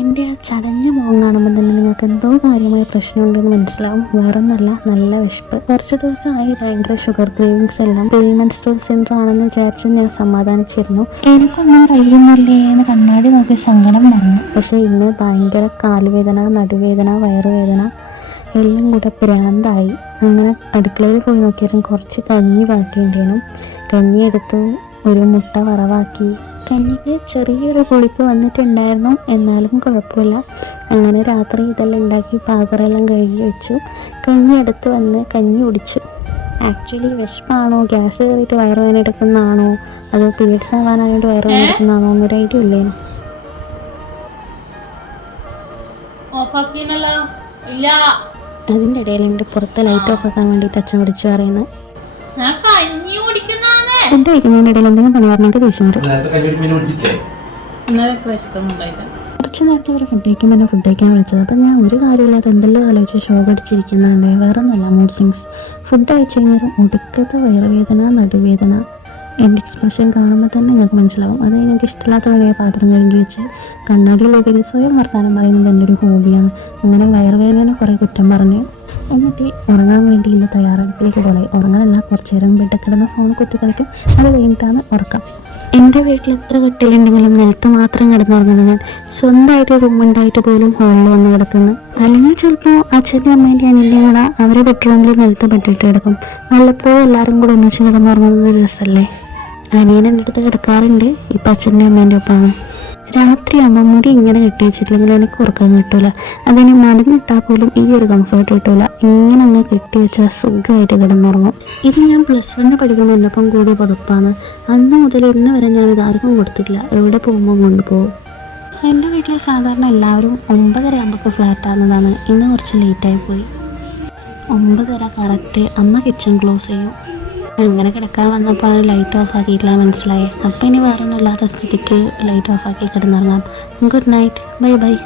എന്റെ ആ ചടഞ്ഞ മുഖം കാണുമ്പോൾ തന്നെ നിങ്ങൾക്ക് എന്തോ കാര്യമായ പ്രശ്നമുണ്ടെന്ന് മനസ്സിലാവും. വേറൊന്നല്ല നല്ല വിശപ്പ്. കുറച്ച് ദിവസമായി ഭയങ്കര ഷുഗർ ക്രീംസ് എല്ലാം. പേയ്മെന്റ് സ്റ്റോർ സെന്റർ ആണെന്ന് വിചാരിച്ച് ഞാൻ സമാധാനിച്ചിരുന്നു. എനിക്കൊന്നും കഴിയുന്നില്ലേ എന്ന് കണ്ണാടി നോക്കി സങ്കടം പറഞ്ഞു. പക്ഷേ ഇന്ന് ഭയങ്കര കാലുവേദന നടുവേദന വയറുവേദന എല്ലാം കൂടെ ഭ്രാന്തായി അങ്ങനെ അടുക്കളയിൽ പോയി നോക്കിയാലും കുറച്ച് കഞ്ഞി ബാക്കിയുണ്ടേനും കഞ്ഞി എടുത്തു ഒരു മുട്ട വറവാക്കി. കഞ്ഞിക്ക് ചെറിയൊരു പുളിപ്പ് വന്നിട്ടുണ്ടായിരുന്നു. എന്നാലും കുഴപ്പമില്ല. അങ്ങനെ രാത്രി ഇതെല്ലാം ഉണ്ടാക്കി പാത്രമെല്ലാം കഴുകി വെച്ചു. കഞ്ഞി എടുത്ത് വന്ന് കഞ്ഞി കുടിച്ചു. ആക്ച്വലി വിശപ്പാണോ? ഗ്യാസ് കയറിയിട്ട് വയറുവേദന എടുക്കുന്നതാണോ? അതോ പീരീഡ്സ് ആവാനായിട്ട് വയറുവേദന എടുക്കുന്നതാണോ? എന്നൊരു ഐഡിയ ഇല്ലേനു? ഇല്ല. അതിന്റെ ഇടയിലുണ്ട് പുറത്ത് ലൈറ്റ് ഓഫ് ആക്കാൻ വേണ്ടിയിട്ട് അച്ഛൻ വിളിച്ച് പറയുന്നത്. ഫുഡ് എന്തെങ്കിലും പണി പറഞ്ഞെങ്കിൽ ദേഷ്യം വരും. കുറച്ച് നേരത്തെ ഒരു ഫുഡ് കഴിക്കുമ്പോൾ എന്നെ ഫുഡ് കഴിക്കാൻ വിളിച്ചത്. അപ്പോൾ ഞാൻ ഒരു കാര്യമില്ലാതെ എന്തെല്ലാം ആലോചിച്ച് ഷോ അടിച്ചിരിക്കുന്നുണ്ട് വേറെ ഒന്നുമല്ല മൂഡ് സിങ്സ് ഫുഡ് കഴിച്ച് കഴിഞ്ഞാൽ ഒടുക്കത്തെ വയറുവേദന നടുവേദന എന്റെ എക്സ്പ്രഷൻ കാണുമ്പോൾ തന്നെ നിങ്ങൾക്ക് മനസ്സിലാവും. അത് എനിക്ക് ഇഷ്ടമില്ലാത്ത പണിയെ പാത്രം കഴുകി വെച്ച് കണ്ണാടിയിലേക്ക് സ്വയം വർത്താനം പറയുന്നത് എന്റെ ഒരു ഹോബിയാണ് അങ്ങനെ വയറുവേദന കുറേ കുറ്റം പറഞ്ഞു എന്നിട്ട് ഉറങ്ങാൻ വേണ്ടിയുള്ള തയ്യാറെടുപ്പിലേക്ക് പോലെ ഉറങ്ങാനല്ല കുറച്ച് നേരം ബെഡ് കിടന്ന് ഫോൺ കുത്തി കളിക്കും. അത് കഴിഞ്ഞിട്ടാണ് ഉറക്കം. എന്റെ വീട്ടിൽ എത്ര കട്ടിലുണ്ടെങ്കിലും നിലത്ത് മാത്രം കിടന്നുറങ്ങുന്നത് ഞാൻ. സ്വന്തമായിട്ട് റൂം ഉണ്ടായിട്ട് പോലും ഹോളിൽ വന്ന് കിടക്കുന്നു. അല്ലെങ്കിൽ ചിലപ്പോൾ അച്ഛന്റെ അമ്മേന്റെ അനിയന്റെയും കൂടെ അവരെ ബെഡ്റൂമിൽ നിലത്ത് ബെഡിട്ട് കിടക്കും. വല്ലപ്പോഴും എല്ലാവരും കൂടെ ഒന്നിച്ച് കിടന്നുറങ്ങുന്നത് രസമല്ലേ അനിയൻ എന്റെ അടുത്ത് കിടക്കാറുണ്ട്. ഇപ്പം അച്ഛന്റെ അമ്മേന്റെ ഒപ്പമാണ്. രാത്രിയാകുമ്പോൾ മുടി ഇങ്ങനെ കെട്ടി വെച്ചിട്ടില്ലെങ്കിൽ എനിക്ക് ഉറക്കം കിട്ടൂല. അതിന് മടങ്ങിട്ടാൽ പോലും ഈ ഒരു കംഫർട്ട് കിട്ടൂല. ഇങ്ങനെ അങ്ങ് കെട്ടി വെച്ചാൽ സുഖമായിട്ട് കിടന്നുറങ്ങും. ഇത് ഞാൻ പ്ലസ് വണ്ണിൽ പഠിക്കുമ്പോൾ എന്നൊപ്പം കൂടിയ പുതപ്പാണ്. അന്ന് മുതൽ ഇന്ന് വരെ ഞാൻ ഇത് ആർക്കും കൊടുത്തില്ല എവിടെ പോകുമ്പോൾ കൊണ്ടുപോകും എന്റെ വീട്ടിൽ സാധാരണ എല്ലാവരും ഒമ്പതര ആകുമ്പോൾ ഫ്ലാറ്റ് ആകുന്നതാണ് ഇന്ന് കുറച്ച് ലേറ്റായി പോയി. ഒമ്പതര കറക്റ്റ് അമ്മ കിച്ചൺ ക്ലോസ് ചെയ്യും. അങ്ങനെ കിടക്കാൻ വന്നപ്പോൾ ലൈറ്റ് ഓഫ് ആക്കിയിട്ടില്ല മനസ്സിലായി. അപ്പം ഇനി വേറെ ഒന്നും ഇല്ലാത്ത സ്ഥിതിക്ക് ലൈറ്റ് ഓഫ് ആക്കി കിടന്നിറങ്ങാം. Good night bye bye